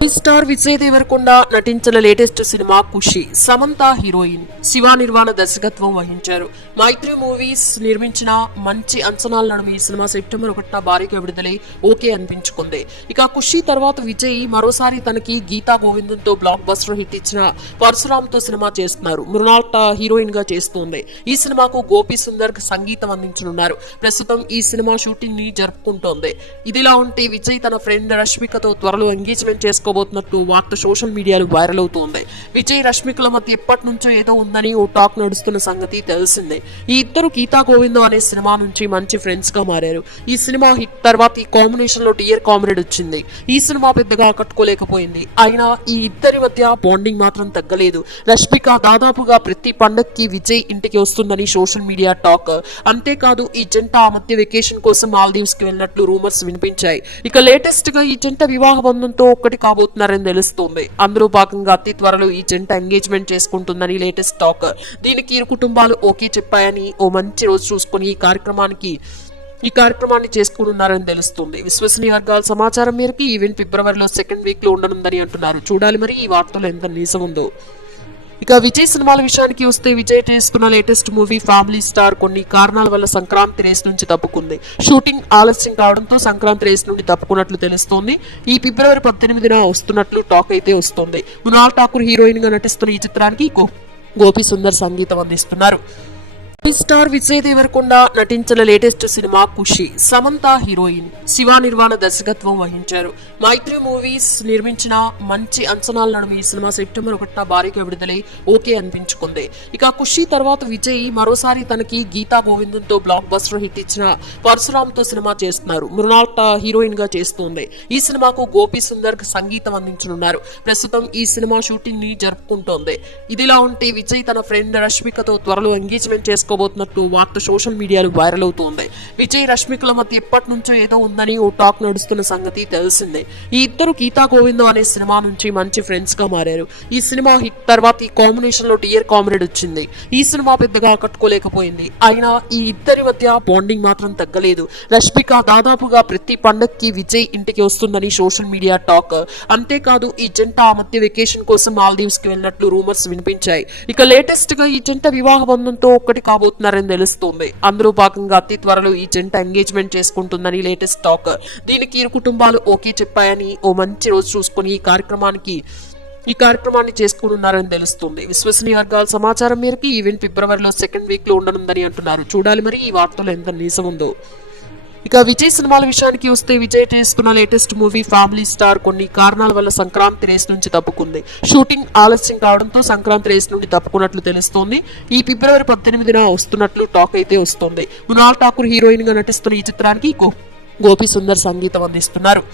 Star Vijay Devarakonda నటించిన latest cinema ఖుషి. Samantha heroine, Shiva Nirvana దర్శకత్వం వహించారు. మైత్రి మూవీస్ నిర్మించిన మంచి అంచనాల నడుమ ఈ సినిమా సెప్టెంబర్ 1న భారీగా విడుదలై ఓకే అనిపించుకుంది. ఇక ఖుషి తర్వాత విజయ్ మరోసారి తనకి గీతా గోవిందంతో బ్లాక్ బస్టర్ హిట్ ఇచ్చిన పరశురామ్తో సినిమా చేస్తున్నారు. మృణాల్ హీరోయిన్ గా చేస్తోంది. ఈ సినిమాకు గోపి సుందర్ సంగీతం అందించనున్నారు. ప్రస్తుతం ఈ సినిమా షూటింగ్ ని జరుపుకుంటోంది. ఇదిలా ఉంటే విజయ్ తన ఫ్రెండ్ రష్మికతో త్వరలో ఎంగేజ్మెంట్ చేసుకోబోతున్నట్టు వార్త సోషల్ మీడియాలో వైరల్ అవుతోంది. విజయ్ రష్మికల మధ్య ఎప్పటి నుంచో ఏదో ఉందని ఓ టాక్ నడుస్తున్న సంగతి తెలిసిందే. ఈ ఇద్దరు గీతా గోవిందం అనే సినిమా నుంచి మంచి ఫ్రెండ్స్ గా మారారు. ఈ సినిమా హిట్ తర్వాత ఈ కాంబినేషన్ లో డియర్ కామ్రేడ్ వచ్చింది. ఈ సినిమా పెద్దగా ఆకట్టుకోలేకపోయింది. అయినా ఈ ఇద్దరి మధ్య బాండింగ్ మాత్రం తగ్గలేదు. రష్మిక దాదాపుగా ప్రతి పండక్కి విజయ్ ఇంటికి వస్తుందని సోషల్ మీడియా టాక్. అంతేకాదు ఈ జంట ఆ మధ్య వెకేషన్ కోసం మాల్దీవ్స్ కి వెళ్ళినట్లు రూమర్స్ వినిపించాయి. ఇక లేటెస్ట్ గా ఈ జంట వివాహ బంధంతో ఒక్కటి కాబోతున్నారని తెలుస్తోంది. అందులో భాగంగా అతి త్వరలో ఈ జంట ఎంగేజ్మెంట్ చేసుకుంటుందని లేటెస్ట్ టాక్. దీనికి ఇరు కుటుంబాలు ఓకే చెప్పాయని ఓ మంచి రోజు చూసుకుని ఈ కార్యక్రమాన్ని చేసుకున్నారని తెలుస్తుంది. విశ్వసనీయ వర్గాల సమాచారం మేరకు ఈ ఈవెంట్ ఫిబ్రవరిలో సెకండ్ వీక్ లో ఉండనుందని అంటున్నారు. చూడాలి మరి ఈ వార్తలో ఎంత నిజం ఉందో. ఇక విజయ్ సినిమాల విషయానికి వస్తే విజయ్ చేస్తున్న లేటెస్ట్ మూవీ ఫ్యామిలీ స్టార్ కొన్ని కారణాల వల్ల సంక్రాంతి రేస్ నుంచి తప్పుకుంది. షూటింగ్ ఆలస్యం కావడంతో సంక్రాంతి రేస్ నుండి తప్పుకున్నట్లు తెలుస్తోంది. ఈ ఫిబ్రవరి 18న వస్తున్నట్లు టాక్ అయితే వస్తోంది. మృణాల్ ఠాకూర్ హీరోయిన్ గా నటిస్తున్న ఈ చిత్రానికి గోపి సుందర్ సంగీతం అందిస్తున్నారు. స్టార్ విజయ్ దేవరకొండ నటించిన లేటెస్ట్ సినిమా ఖుషి. సమంత హీరోయిన్, శివ నిర్వాణ దర్శకత్వం వహించారు. మైత్రి మూవీస్ నిర్మించిన మంచి అంచనాల నడుమ ఈ సినిమా సెప్టెంబర్ 1న భారీగా విడుదలై ఓకే అనిపించుకుంది. ఇక ఖుషి తర్వాత విజయ్ మరోసారి తనకి గీతా గోవిందంతో బ్లాక్ బస్టర్ హిట్ ఇచ్చిన పరశురామ్తో సినిమా చేస్తున్నారు. మృణాల్ హీరోయిన్ గా చేస్తోంది. ఈ సినిమాకు గోపి సుందర్ సంగీతం అందించనున్నారు. ప్రస్తుతం ఈ సినిమా షూటింగ్ ని జరుపుకుంటోంది. ఇదిలా ఉంటే విజయ్ తన ఫ్రెండ్ రష్మికతో త్వరలో ఎంగేజ్మెంట్ చేసుకోబోతున్నట్టు వార్త సోషల్ మీడియాలో వైరల్ అవుతోంది. విజయ్ రష్మికల మధ్య ఎప్పటి నుంచో ఏదో ఉందని ఓ టాక్ నడుస్తున్న సంగతి తెలిసిందే. ఈ ఇద్దరు గీతా గోవిందం అనే సినిమా నుంచి మంచి ఫ్రెండ్స్ గా మారారు. ఈ సినిమా హిట్ తర్వాత ఈ కాంబినేషన్ లో డియర్ కామ్రేడ్ వచ్చింది. ఈ సినిమా పెద్దగా ఆకట్టుకోలేకపోయింది. అయినా ఈ ఇద్దరి మధ్య బాండింగ్ మాత్రం తగ్గలేదు. రష్మిక దాదాపుగా ప్రతి పండక్కి విజయ్ ఇంటికి వస్తుందని సోషల్ మీడియా టాక్. అంతేకాదు ఈ జంట ఆ మధ్య వెకేషన్ కోసం మాల్దీవ్స్ కి వెళ్ళినట్లు రూమర్స్ వినిపించాయి. ఇక లేటెస్ట్ గా ఈ జంట వివాహ బంధంతో ఒక్కటి కాబోతున్నారని తెలుస్తోంది. అందులో భాగంగా అతి త్వరలో ఈ జంట ఎంగేజ్మెంట్ చేసుకుంటుందని లేటెస్ట్ టాక్. దీనికి ఇరు కుటుంబాలు ఓకే చెప్పాయని ఓ మంచి రోజు చూసుకుని ఈ కార్యక్రమాన్ని చేసుకున్నారని తెలుస్తుంది. విశ్వసనీయ వర్గాల సమాచారం మేరకు ఈ ఈవెంట్ ఫిబ్రవరిలో సెకండ్ వీక్ లో ఉండనుందని అంటున్నారు. చూడాలి మరి ఈ వార్తలో ఎంత నిజం ఉందో. ఇక విజయ్ సినిమాల విషయానికి వస్తే విజయ్ చేస్తున్న లేటెస్ట్ మూవీ ఫ్యామిలీ స్టార్ కొన్ని కారణాల వల్ల సంక్రాంతి రేస్ నుంచి తప్పుకుంది. షూటింగ్ ఆలస్యం కావడంతో సంక్రాంతి రేస్ నుండి తప్పుకున్నట్లు తెలుస్తోంది. ఈ ఫిబ్రవరి 18న వస్తున్నట్లు టాక్ అయితే వస్తోంది. మృణాల్ ఠాకూర్ హీరోయిన్ గా నటిస్తున్న ఈ చిత్రానికి గోపి సుందర్ సంగీతం అందిస్తున్నారు.